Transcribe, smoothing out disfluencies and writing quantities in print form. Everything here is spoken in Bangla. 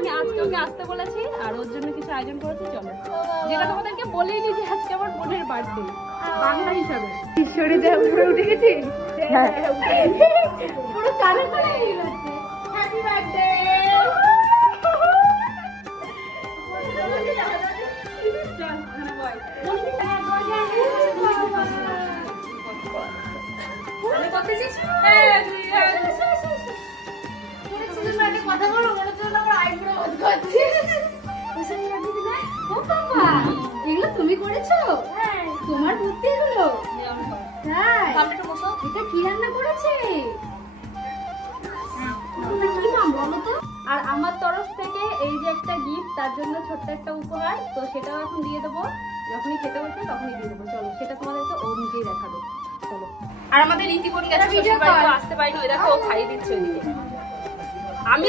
আমি আজকে ওকে আসতে বলেছি আর ওর জন্য কিছু আয়োজন করেছি। চলো, যেটা তোমাদেরকে বলেইনি যে আজকে আমার বোনের বার্থডে বাংলা হিসাবে। ঈশ্বরী দেহ পুরো উঠে গেছি, পুরো কানে কানে হ্যাপি বার্থডে। কথা বলো, মনে হচ্ছে আমার আইব্রো করছি। এগুলো তুমি করেছো? তোমার বুদ্ধি এগুলো? এটা কি রান্না করেছে? কি নাম বলো তো? আর আমার তরফ থেকে এই যে একটা গিফট, তার জন্য ছোট্ট একটা উপহার, তো সেটাও এখন দিয়ে দেবো। যখনই খেতে বসে তখনই দিয়ে দেবো। চলো, সেটা তোমাদেরকে ও নিজেই দেখাবে। চলো। আর আমাদের রীতি বোন গেছে, আসতে পারিনি, দেখো ও খাইয়ে দিচ্ছে ওইদিকে। আমি